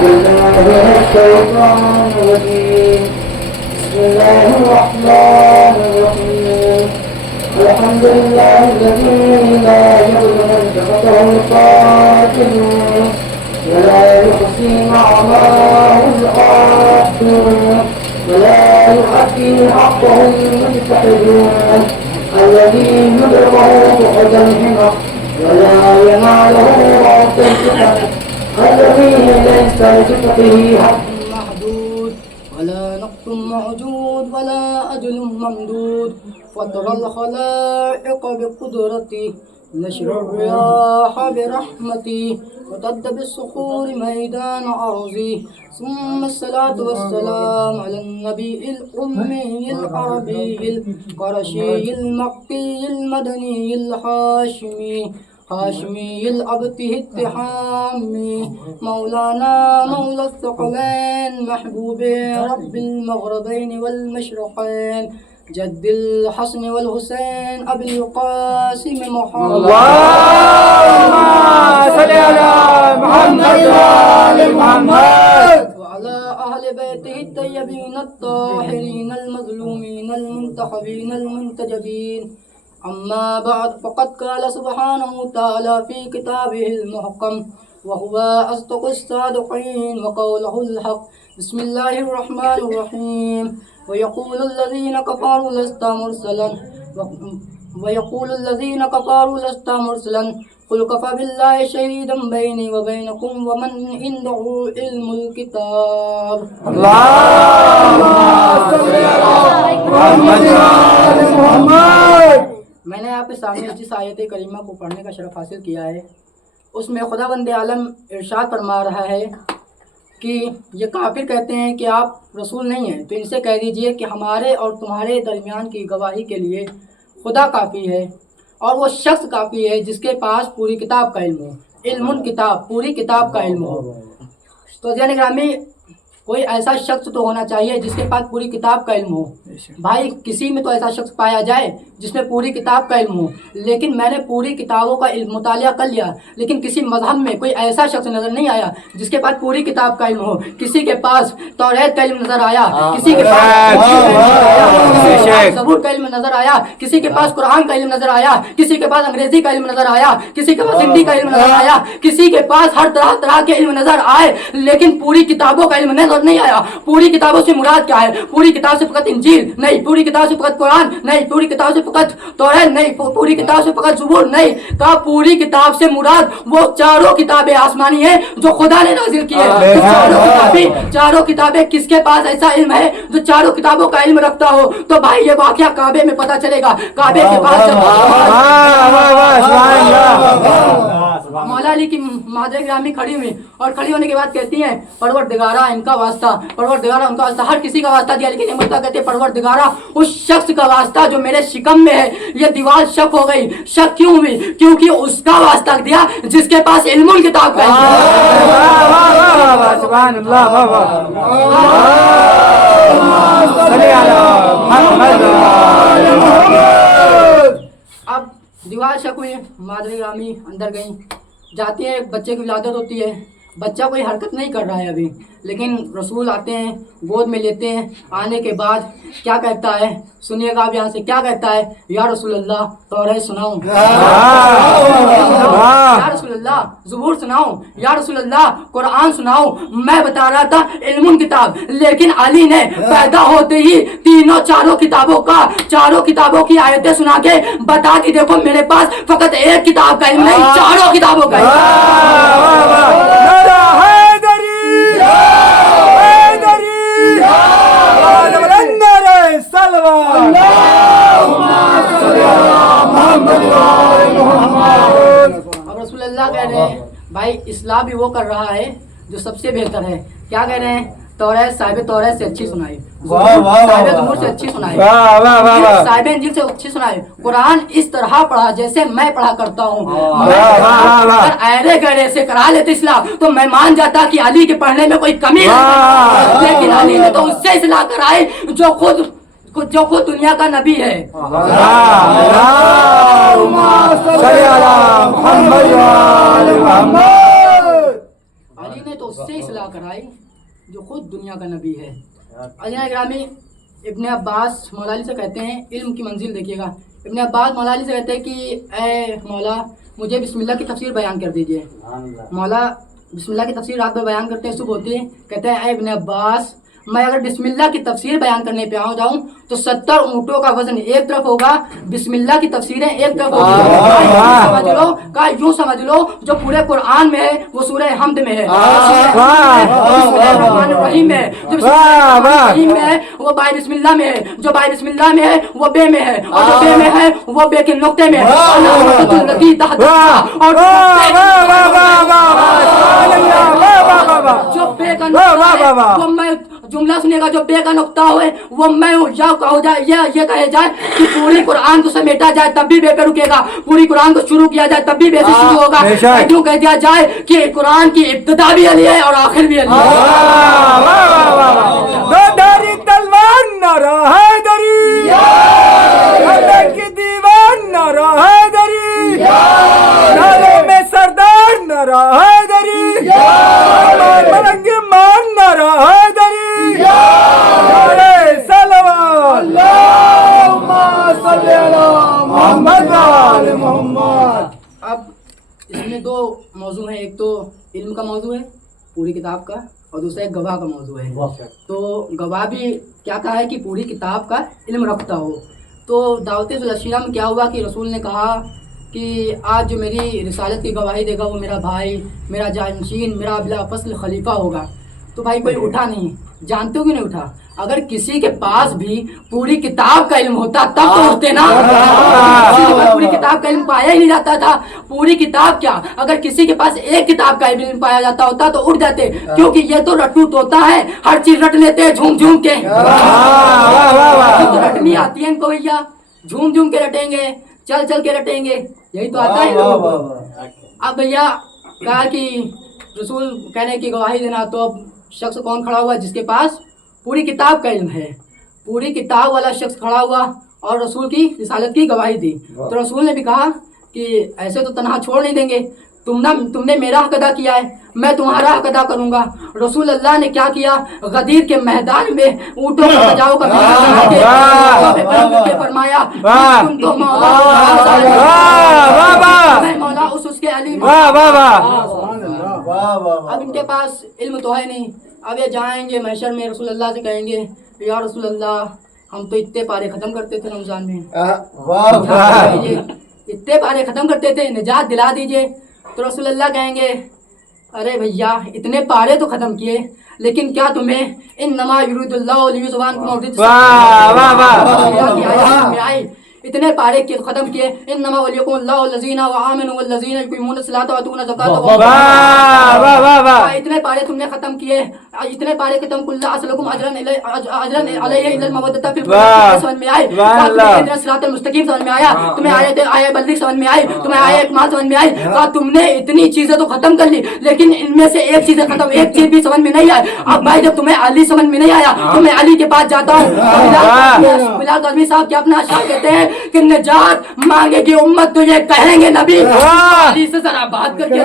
بالله من الشيطان الرجيم. بسم الله الرحمن الرحيم. الحمد لله الذي لا يضل من كفره القاتلون ولا يحصي نعماه الغافلون ولا يؤدي حقه المنتحرون الذي يدعو فقد الحمق ولا يناله رب الفتن الذي ليس لصفته حق محدود ولا نقص موجود ولا أجل ممدود فطر الخلائق بقدرته نشر الرياح برحمته وتد بالصخور ميدان أرضه ثم الصلاة والسلام على النبي الأمي العربي القرشي المكي المدني الهاشمي هاشمي الأبته التحامي مولانا مولى الثقلين محبوب رب المغربين والمشرقين جد الحسن والحسين أبي القاسم محمد اللهم صل على محمد وآل محمد وعلى أهل بيته الطيبين الطاهرين المظلومين المنتخبين المنتجبين. أما بعد فقد قال سبحانه وتعالى في كتابه المحكم وهو أصدق الصادقين وقوله الحق. بسم الله الرحمن الرحيم. ويقول الذين كفروا لست مرسلا قل كفى بالله شهيدا بيني وبينكم ومن عنده علم الكتاب. اللهم صل على محمد وآل محمد. میں نے آپ کے سامنے جس آیت کریمہ کو پڑھنے کا شرف حاصل کیا ہے اس میں خدا بند عالم ارشاد فرما رہا ہے کہ یہ کافر کہتے ہیں کہ آپ رسول نہیں ہیں، تو ان سے کہہ دیجئے کہ ہمارے اور تمہارے درمیان کی گواہی کے لیے خدا کافی ہے، اور وہ شخص کافی ہے جس کے پاس پوری کتاب کا علم ہو، علم کتاب، پوری کتاب کا علم ہو. تو ذہن گرامی کوئی ایسا شخص تو ہونا چاہیے جس کے پاس پوری کتاب کا علم ہو. بھائی کسی میں تو ایسا شخص پایا جائے جس میں پوری کتاب کا علم ہو، لیکن میں نے پوری کتابوں کا علم مطالعہ کر لیا، لیکن کسی مذہب میں کوئی ایسا شخص نظر نہیں آیا جس کے پاس پوری کتاب کا علم ہو. کسی کے پاس توریت کا علم نظر آیا، کسی کے پاس زبور کا علم نظر آیا، کسی کے پاس قرآن کا علم نظر آیا، کسی کے پاس انگریزی کا علم نظر آیا، کسی کے پاس ہندی کا علم نظر آیا، کسی کے پاس ہر طرح طرح کے علم نظر آئے، لیکن پوری کتابوں کا علم نہیں آیا. پوری کتابوں سے مراد کیا ہے؟ پوری کتاب سے فقط انجیل نہیں، پوری کتاب سے فقط قرآن نہیں، پوری کتاب سے فقط توریت نہیں، پوری کتاب سے فقط زبور نہیں. کہا پوری کتاب سے مراد وہ چاروں کتابیں آسمانی ہیں جو خدا نے نازل کی ہے. چاروں کتابیں کس کے پاس ایسا علم ہے جو چاروں کتابوں کا علم رکھتا ہو؟ تو بھائی یہ واقعہ کعبے میں پتہ چلے گا. کعبے کے پاس مولا علی کی مادر گرامی کھڑی ہوئی اور کھڑی ہونے کے بعد کہتی ہیں پروردگارہ ان کا واسطہ، پروردگارہ ان کا واسطہ. ہر کسی کا واسطہ دیا، لیکن مطلب کہتے ہیں پروردگارہ اس شخص کا واسطہ جو میرے شکم میں ہے. یہ دیوار شک ہو گئی. شک کیوں ہوئی؟ کیونکہ اس کا واسطہ دیا جس کے پاس علم الکتاب کا ہے. سبحان اللہ. اب دیوار شک ہوئی، مادری گرامی اندر گئیں، جاتی ہے، بچے کی ولادت ہوتی ہے، بچہ کوئی حرکت نہیں کر رہا ہے ابھی، لیکن رسول آتے ہیں، گود میں لیتے ہیں. آنے کے بعد کیا کہتا ہے سنیے گا آپ یہاں سے. کیا کہتا ہے؟ یا رسول اللہ توریت سناؤں، یا رسول اللہ زبور سناؤں، یا رسول اللہ قرآن سناؤں. میں بتا رہا تھا علم کتاب، لیکن علی نے پیدا ہوتے ہی چاروں کتابوں کی آیتیں سنا کے بتا دی دیکھو میرے پاس فقط ایک کتاب کا علم نہیں، چاروں کتابوں کا علم. اب رسول اللہ کہہ رہے ہیں بھائی اصلاح بھی وہ کر رہا ہے جو سب سے بہتر ہے. کیا کہہ رہے ہیں؟ توریت صاحب توریت سے اچھی سنائی، صاحب زبور سے اچھی سنائی، صاحب انجیل سے اچھی سنائی. قرآن اس طرح پڑھا جیسے میں پڑھا کرتا ہوں. اگر ایرے گڑے سے کرا لیتے اصلاح تو میں مان جاتا کہ علی کے پڑھنے میں کوئی کمی ہے، لیکن علی نے تو اس سے اصلاح کرائی جو خود دنیا کا نبی ہے. علی نبی نے تو اس سے اصلاح کرائی جو خود دنیا کا نبی ہے. عزیزان گرامی، ابن عباس مولا علی سے کہتے ہیں، علم کی منزل دیکھیے گا. ابن عباس مولا علی سے کہتے ہیں کہ اے مولا مجھے بسم اللہ کی تفسیر بیان کر دیجئے. مولا بسم اللہ کی تفسیر رات میں بیان کرتے ہیں، صبح ہوتی ہے، کہتے ہیں اے ابن عباس میں اگر بسم اللہ کی تفسیر بیان کرنے پہ جاؤں تو 70 اونٹوں کا وزن ایک طرف ہوگا، بسم اللہ کی تفسیریں ایک طرف ہوگی. کہا یوں سمجھ لو جو پورے قرآن میں ہے وہ سورہ حمد میں ہے، بسم اللہ الرحمن الرحیم میں ہے، جو بسم اللہ الرحمن الرحیم میں ہے وہ بائے بسم اللہ میں ہے، جو بائے بسم اللہ میں ہے وہ بے میں ہے، اور جو بے میں ہے وہ بے کے نقطے میں ہے. جو بے کا نقطہ وہ میں جملہ سنے گا، جو بے کا نقطہ ہوئے وہ میں ہوں. یا کہو جائے یہ کہے جائے کہ پوری قرآن کو سمیٹا جائے تب بھی بے پہ رکے گا، پوری قرآن کو شروع کیا جائے تب بھی بے سے شروع ہوگا. کیوں کہہ دیا جائے کہ قرآن کی ابتدا بھی علی ہے اور آخر بھی علی ہے. تلوار نعرہ حیدری، اللہ کی دیوان نعرہ حیدری، نعرے میں سردار نعرہ حیدری، ملنگ مان نعرہ حیدری، نعرے صلوات اللہم صلی علی محمد و آل محمد. اب اس میں دو موضوع ہیں، ایک تو علم کا موضوع ہے پوری کتاب کا، اور دوسرا ایک گواہ کا موضوع ہے. تو گواہ بھی کیا کہا ہے کہ پوری کتاب کا علم رکھتا ہو. تو دعوت ذوالعشیرہ میں کیا ہوا کہ رسول نے کہا کہ آج جو میری رسالت کی گواہی دے گا وہ میرا بھائی، میرا جانشین، میرا بلا فصل خلیفہ ہوگا. تو بھائی کوئی اٹھا نہیں. جانتے ہو کہ نہیں اٹھا؟ اگر کسی کے پاس بھی پوری کتاب کا علم ہوتا تب تو اٹھتے نا. پوری کتاب کا علم پایا ہی نہیں جاتا تھا. پوری کتاب کیا، اگر کسی کے پاس ایک کتاب کا علم پایا جاتا ہوتا تو اٹھ جاتے، کیونکہ یہ تو رٹو طوطا ہے، ہر چیز رٹ لیتے ہیں جھوم جھوم کے. رٹنی آتی ہے ان کو بھیا، جھوم جھوم کے رٹیں گے، چل چل کے رٹیں گے، یہی تو آتا ہے لوگوں کو. اب بھیا کہا کہ رسول کہنے کی گواہی دینا، تو اب شخص کون کھڑا ہوا جس کے پاس پوری کتاب کا علم ہے. پوری کتاب والا شخص کھڑا ہوا اور رسول کی رسالت کی گواہی دی. تو رسول نے بھی کہا کہ ایسے تو تنہا چھوڑ نہیں دیں گے، تم نے میرا حق ادا کیا ہے، میں تمہارا حق ادا کروں گا. رسول اللہ نے کیا کیا، غدیر کے میدان میں اونٹوں کا بجاؤ کا فرمایا میں مولا اس کے علی. اب ان کے پاس علم تو ہے نہیں. اب یہ جائیں گے محشر میں رسول اللہ سے کہیں گے یا رسول اللہ ہم تو اتنے پارے ختم کرتے تھے رمضان میں، اتنے پارے ختم کرتے تھے، نجات دلا دیجئے. تو رسول اللہ کہیں گے ارے بھیا اتنے پارے تو ختم کیے، لیکن کیا تمہیں انما یرید اللہ لیذوبانکم اتنے پارے ختم کیے، انما ولیکم اللہ والذین آمنوا والذین یقیمون الصلاۃ ویؤتون الزکاۃ. اتنے پارے تم نے ختم کیے، اتنے پارے ختم کل اسلکم اجرا علیہ الا المودۃ فی القربى سمجھ میں آئی، تمہیں صراط المستقیم سمجھ میں آیا، تمہیں آیت بلغ سمجھ میں آئی، تمہیں آیت اکمال سمجھ میں آئی. کہا تم نے اتنی چیزیں تو ختم کر لی، لیکن ان میں سے ایک چیز ختم، ایک چیز بھی سمجھ میں نہیں آئی. اب بھائی جب تمہیں علی سمجھ میں نہیں آیا تو میں علی کے پاس جاتا ہوں. بلال قاسمی صاحب کیا اپنا اشعار کہتے ہیں کہ نجات مانگے گی امت تو یہ کہیں گے نبی. علی سے ذرا بات کر کے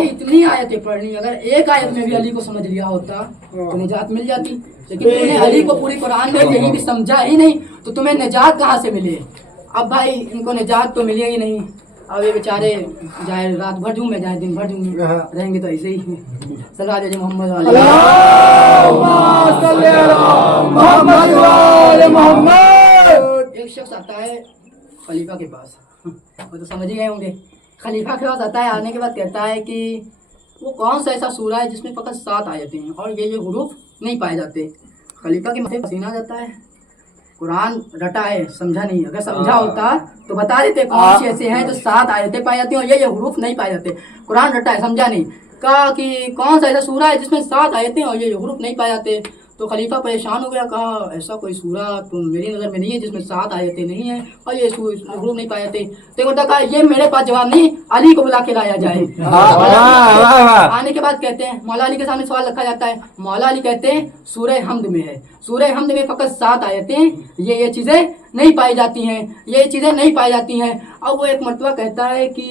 اتنی آیتیں پڑھنی، اگر ایک آیت میں بھی علی کو سمجھ لیا ہوتا تو نجات مل جاتی، لیکن تم نے علی کو پوری قرآن میں یہی بھی سمجھا ہی نہیں تو تمہیں نجات کہاں سے ملے. اب بھائی ان کو نجات تو ملے ہی نہیں. اب یہ بیچارے جائے رات بھر جوں میں جائے دن بھر جوں میں رہیں گے تو ایسے ہی. صلی اللہ علیہ محمد ایک شخص آتا ہے خلیفہ کے پاس، وہ تو سمجھ ہی گئے ہوں گے. خلیفہ کے پاس آتا ہے، آنے کے بعد کہتا ہے کہ وہ کون سا ایسا سورہ ہے جس میں فقط 7 آیتیں ہیں اور یہ حروف نہیں پائے جاتے. خلیفہ کے ماتھے پسینہ جاتا ہے، قرآن رٹا ہے سمجھا نہیں، اگر سمجھا ہوتا تو بتا دیتے کون سی ایسے ہیں جو 7 آیتیں پائی جاتی ہیں اور یہ حروف نہیں پائے جاتے. قرآن رٹا ہے سمجھا نہیں. کہا کہ کون سا ایسا سورہ ہے جس میں 7 آیتیں اور یہ حروف نہیں پائے جاتے. تو خلیفہ پریشان ہو گیا, کہا ایسا کوئی سورہ تو میری نظر میں نہیں ہے جس میں 7 آیتیں نہیں ہیں اور یہ حروف نہیں پائے جاتے. تو ایک کہا یہ میرے پاس جواب نہیں, علی کو بلا کے لایا جائے. آنے کے بعد کہتے ہیں مولا علی کے سامنے سوال رکھا جاتا ہے. مولا علی کہتے ہیں سورہ حمد میں ہے, سورہ حمد میں فقط 7 آیتیں, یہ چیزیں نہیں پائی جاتی ہیں, یہ چیزیں نہیں پائی جاتی ہیں. اور وہ ایک مرتبہ کہتا ہے کہ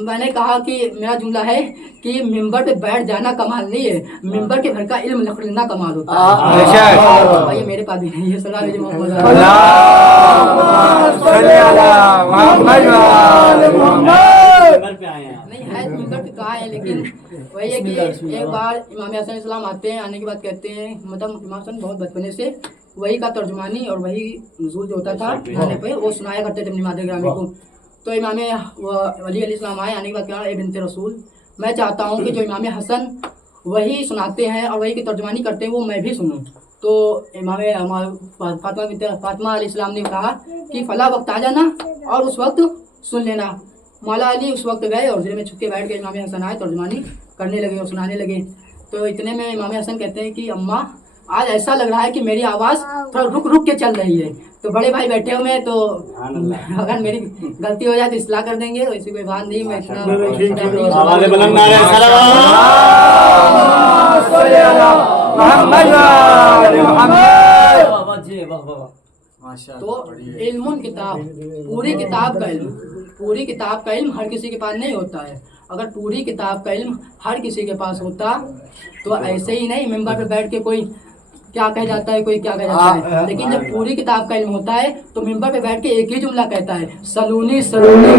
میں نے کہا کہ میرا جملہ ہے کہ ممبر پہ بیٹھ جانا کمال نہیں ہے, ممبر کے گھر کا علم لکھنا کمال ہوتا ہے. یہ میرے پاس بھی نہیں ہے. صلی اللہ علیہ نہیں ہے ممبر پہ کہا ہے, لیکن وہی ہے کہ ایک بار امام حسن علیہ السلام آتے ہیں, آنے کے بعد کہتے ہیں مطلب امام حسن بہت بچپنے سے وہی کا ترجمانی اور وہی نزول جو ہوتا تھا آنے پہ وہ سنایا کرتے تھے اپنی مادر گرامی کو. تو امام علی علیہ السلام آئے, آنے کے بعد کہا اے بنت رسول, میں چاہتا ہوں کہ جو امام حسن وہی سناتے ہیں اور وہی کی ترجمانی کرتے ہیں وہ میں بھی سنوں. تو امام فاطمہ علیہ السلام نے کہا کہ فلاں وقت آ جانا اور اس وقت سن لینا. مولا علی اس وقت گئے اور ضلع میں چھپ کے بیٹھ کے امام حسن آئے, ترجمانی کرنے لگے اور سنانے لگے. تو اتنے میں امام حسن کہتے ہیں کہ اماں آج ایسا لگ رہا ہے کہ میری آواز تھوڑا رک رک کے چل رہی ہے. تو بڑے بھائی بیٹھے ہوئے تو اگر میری غلطی ہو جائے تو اصلاح کر دیں گے, ایسی کوئی بات نہیں. میں تو علم کتاب, پوری کتاب کا علم, پوری کتاب کا علم ہر کسی کے پاس نہیں ہوتا ہے. اگر پوری کتاب کا علم ہر کسی کے پاس ہوتا تو ایسے ہی نہیں ممبر پہ بیٹھ کے کوئی کیا کہہ جاتا ہے, کوئی کیا کہہ جاتا ہے. لیکن جب پوری کتاب کا علم ہوتا ہے تو ممبر پہ بیٹھ کے ایک ہی جملہ کہتا ہے, سلونی سلونی.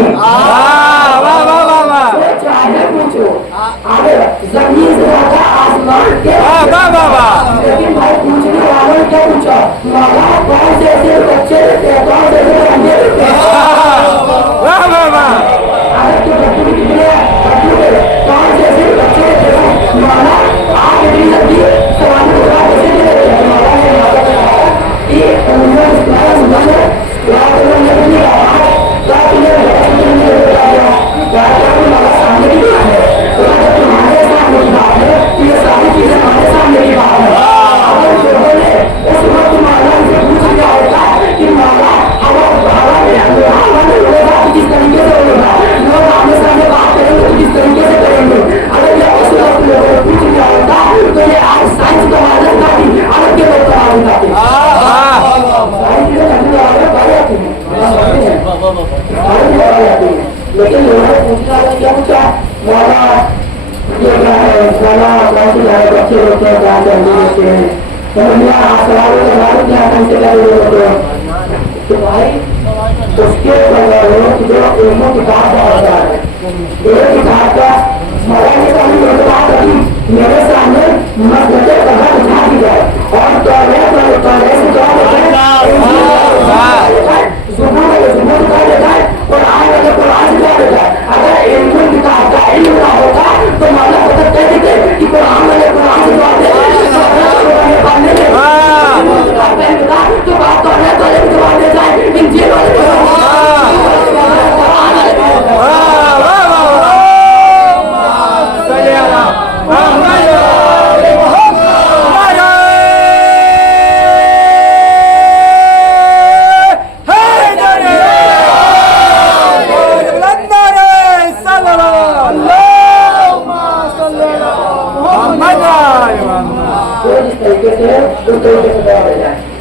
میرے سامنے مسجد قبر اٹھا دی جائے اور اگر علم کتاب کا علم نہ ہوتا تو مولا خود کہہ دیتے کہ قرآن والے قرآن سے جواب دے تو بات تو ہے تو جواب دے جائے انجیل والے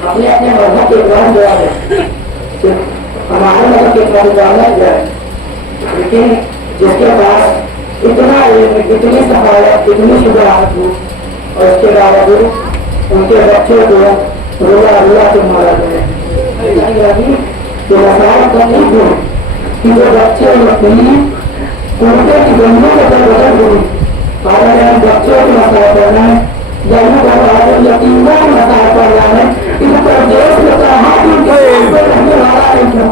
اپنے اپنے مذہب کے اقرار دعا ہے, ہمارے مذہب کے اقرار دعا ہے. لیکن جس کے پاس اتنا علم, اتنی سخاوت, اتنی شجاعت ہو اور اس کے باوجود ان کے بچوں کو روزہ اللہ سے مارا جائے تو مسائل کا نہیں ہو کہ وہ بچے اپنی کنویں کی بندوں کے در بدل ہوئی. اگر بچوں کی مسائل کرنا ہے جنہوں کو یقینا مسائل کرنا ہے ان پردیش میں کہاں رہنے والا نہیں تھا.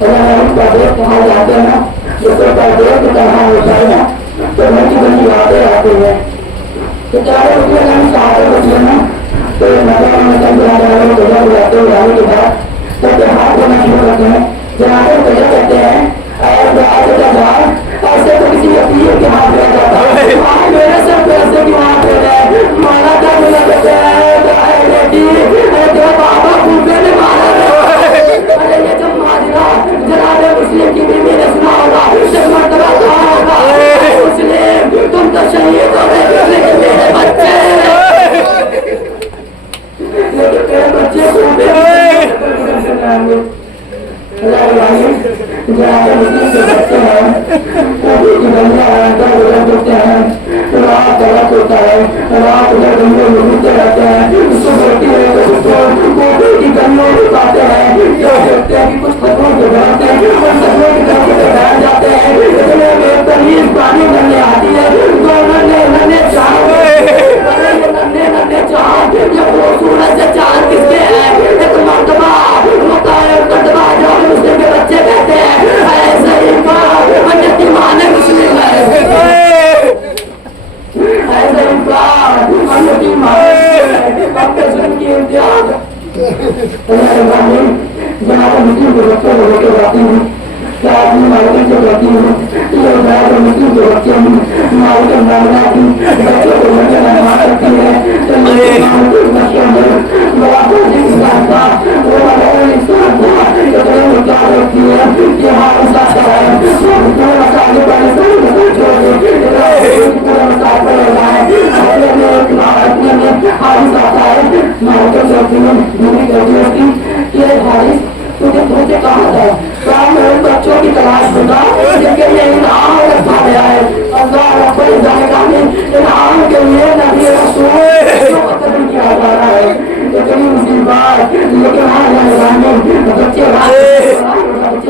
پردیش کہاں جاتے ہیں جس کو پردیش میں کہاں ہوتا ہے تو بڑی بڑی باتیں آتی ہیں. تو چاہے روپئے ہم سارے بچے ہیں تو نظر نظر جاتے جانے کے بعد تو ہاتھ دینا شروع کرتے ہیں. جناب کہتے ہیں ایسے تو کسی یتیم کے ہاتھ میں جاتا ہے میرے سر پہ ایسے کی ہاتھ میں ہے مانا تھا ملا کہتے ہیں بیٹی ارے تیرا بابا خوبے نے مارا ارے یہ جب ماجرا جناب مسلم کی بیوی نے سنا ہوگا جب مرتبہ کہا ہوگا مسلم تم تو شہید ہو گئے لیکن میرے بچے خوبے بچوں کی تلاش ہوگا جن کے لیے انعام رکھا گیا ہے اللہ رب انعام کے لیے نبی رسول قتل کیا جا رہا ہے اتنی مصیبت لیکن بچے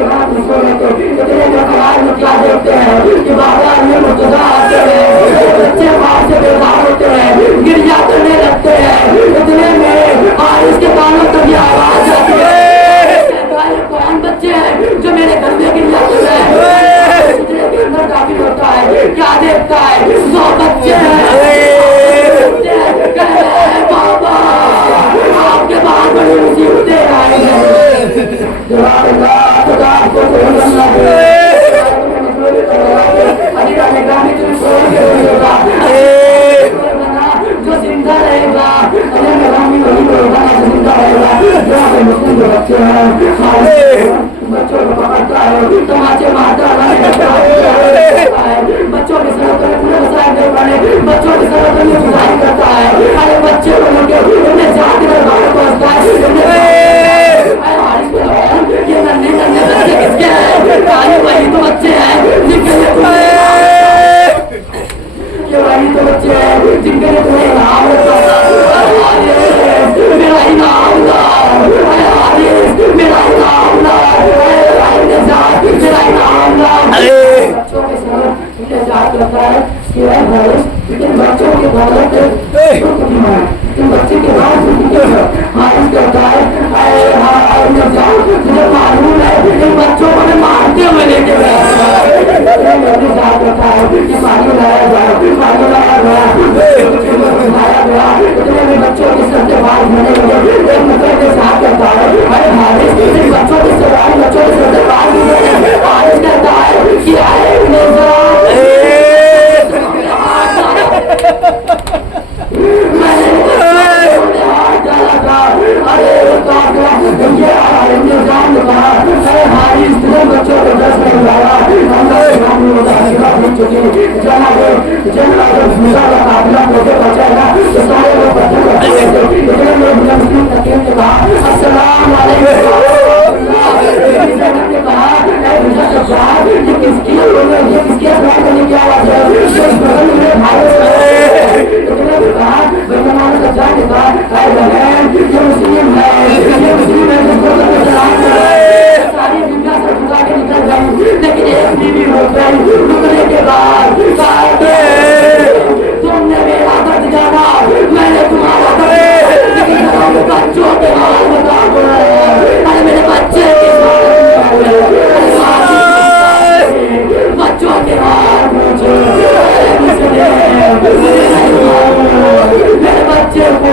رات میں سو رہے تھے اتنے برقرار میں کیا دیکھتے ہیں کہ بازار میں مرتضیٰ آتے ہیں بچے باہر سے بیدار ہوتے ہیں گریا کرنے لگتے ہیں اتنے میں حارث کے کانوں تک یہ آواز آتی ہے کون بچے ہیں جو میرے گھر میں گریا کر رہے ہیں اتنے کے اندر داخل ہوتا ہے کیا دیکھتا ہے 100 بچے ہیں بابا آپ کے بعد بڑی مصیبتیں آئے ہیں جواب اللہ خدا کو جو زندہ رہے گا بچے ہیں بچوں کو پکڑتا ہے تماچے مارتا ہے بچوں کے سر بچوں کے سر کرتا ہے ارے بچے کو لے کے جا کے دربار پہنچتا ہے یہ ننے ننے بچے کس کے ہیں وہی تو بچے ہیں جن کے جن کے لیے تمہیں انعام میرا انعام میرا انعام میرا انعام بچوں کے ساتھ انتظار کرتا ہے کہ ان بچوں کے دولت ان بچے کے بعد حارث کرتا ہے تجھے معلوم ہے ان بچوں کو مارتے ہوئے لے کے بچوں کے سب کے بعد کرتا ہے بچوں کے سب کے بعد کرتا ہے کہ السلام علیکم میرے بچے کو